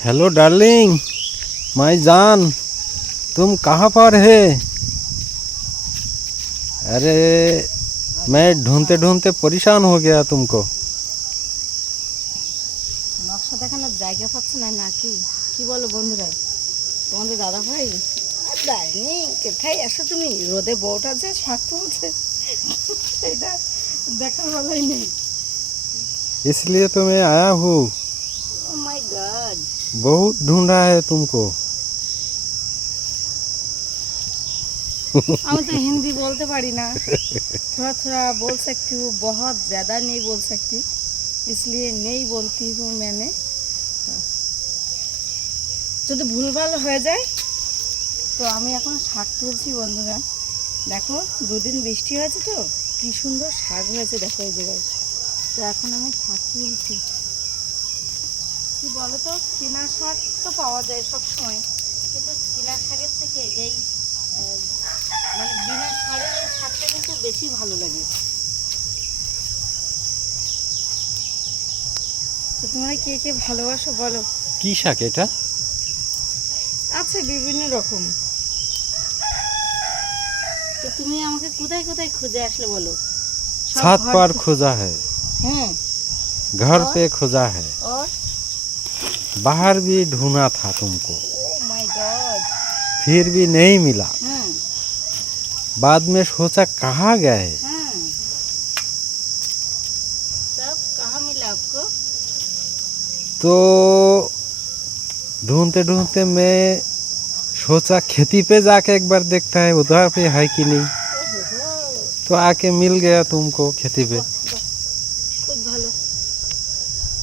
Hello darling my जान तुम कहाँ पर है अरे मैं ढूंढते ढूंढते परेशान हो गया तुमको নকশা দেখানোর জায়গা পাচ্ছে না নাকি কি বলো বন্ধুরা তোমাদের দাদা ভাই দাইনি কোথায় আসো তুমি রোদে বউটা যে শাক তুলছে সেটা দেখার ভালোই নেই इसलिए तो मैं आया हूँ ও মাই গড बहुत ढूंढा है तुमको আমি তো हिंदी बोलते पारी ना थोड़ा थोड़ा बोल सकती हूँ बहुत ज़्यादा नहीं बोल सकती इसलिए नहीं बोलती हूँ मैंने যদি ভুলভাল হয়ে যায় তো আমি এখন শাক তুলছি বন্ধুরা দেখো দুদিন বৃষ্টি হয়েছে তো কি সুন্দর শাক হয়েছে দেখো এই জায়গায় তো এখন আমি শাক তুলছি কি বলো তো কিনা শাক তো পাওয়া যায় সব সময় কিন্তু কিনা শাকের থেকে এই আহ, মানে বিনা সারের এই শাকটা কিন্তু বেশি ভালো লাগে তো তোমরা কে কে ভালোবাসো বলো কি শাক এটা আছে বিভিন্ন রকম তো তুমি আমাকে কোথায় কোথায় খুঁজে আসলে বলো সব छत ঘর पर খু- खोजा है হ্যাঁ घर और? पे खोजा है और बाहर भी ढूंढा था तुमको ও মাই গড फिर भी नहीं मिला হ্যাঁ बाद में सोचा कहाँ गए हाँ तब कहाँ मिला आपको तो ढूंढते ढूंढते मैं सोचा खेती पे जाके एक बार देखता है उधर पे है कि नहीं ओहो, तो आके मिल गया तुमको खेती पे খুব ভালো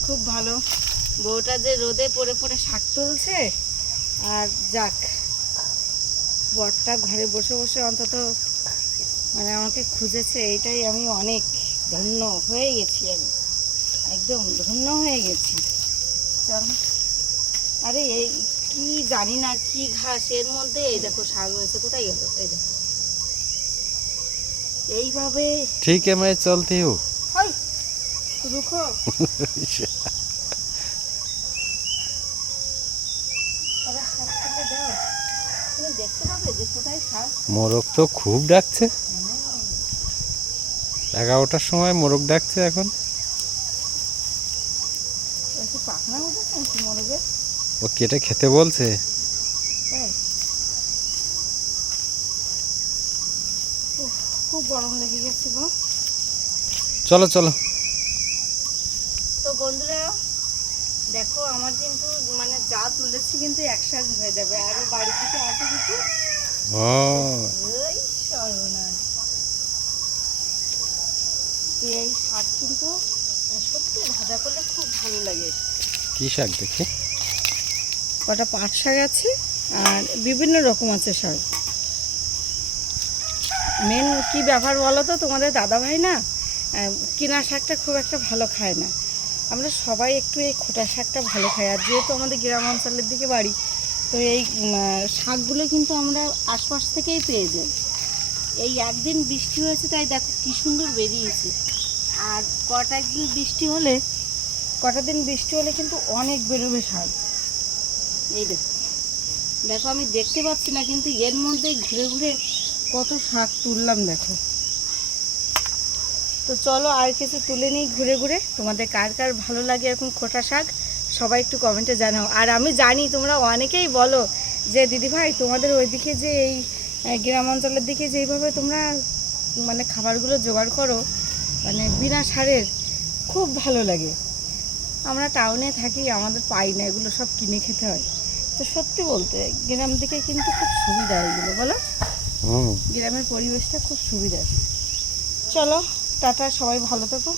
খুব ভালো বউটা যে রোদে পড়ে পড়ে শাক তুলছে আর যাক বরটা ঘরে বসে বসে অন্তত মানে আমাকে খুঁজেছে এইটাই আমি অনেক ধন্য হয়ে গেছি আমি একদম ধন্য হয়ে গেছি। চল। আরে এই কি জানি না কি ঘাস এর মধ্যে এই দেখো শাক হয়েছে কোথায় গেল? এই দেখো। এইভাবে ঠিক আমি চলতে হয় রুখো। মোরগ তো খুব ডাকছে। এগারোটার সময় মোরগ ডাকছে এখন। ও কেটে খেতে বলছে? খুব গরম লেগে গেছে গো। চলো চলো। তো বন্ধুরা দেখো আমার কিন্তু মানে যা তুলেছি কিন্তু একসাথে হয়ে যাবে। আরও বাড়ি থেকে কিছু কি শাক কটা পাট শাক আছে আর বিভিন্ন রকম আছে শাক। মেন কি ব্যাপার বলো তো? তোমাদের দাদা ভাই না কিনা শাকটা খুব একটা ভালো খায় না। আমরা সবাই একটু এই খোটা শাকটা ভালো খাই। আর যেহেতু আমাদের গ্রাম অঞ্চলের দিকে বাড়ি তো এই শাকগুলো কিন্তু আমরা আশপাশ থেকেই পেয়ে যাই। এই একদিন বৃষ্টি হয়েছে, তাই দেখো কি সুন্দর বেরিয়েছে। আর কটা দিন বৃষ্টি হলে, কটা দিন বৃষ্টি হলে কিন্তু অনেক বেরোবে শাক। এই দেখো। দেখো, আমি দেখতে পাচ্ছি না, কিন্তু এর মধ্যে ঘুরে ঘুরে কত শাক তুললাম, দেখো। তো চলো আর কিছু তুলে নিই ঘুরে ঘুরে। তোমাদের কার কার ভালো লাগে এরকম খোটা শাক? সবাই একটু কমেন্টে জানাও। আর আমি জানি তোমরা অনেকেই বলো যে দিদি ভাই তোমাদের ওইদিকে যে এই গ্রাম অঞ্চলের দিকে যেইভাবে তোমরা মানে খাবারগুলো জোগাড় করো মানে বিনা সারের খুব ভালো লাগে। আমরা টাউনে থাকি আমাদের পাই না এগুলো সব কিনে খেতে হয়। তো সত্যি বলতে গ্রাম দিকে কিন্তু খুব সুবিধা এগুলো বলো। গ্রামের পরিবেশটা খুব সুবিধা। চলো টাটা সবাই ভালো থেকো।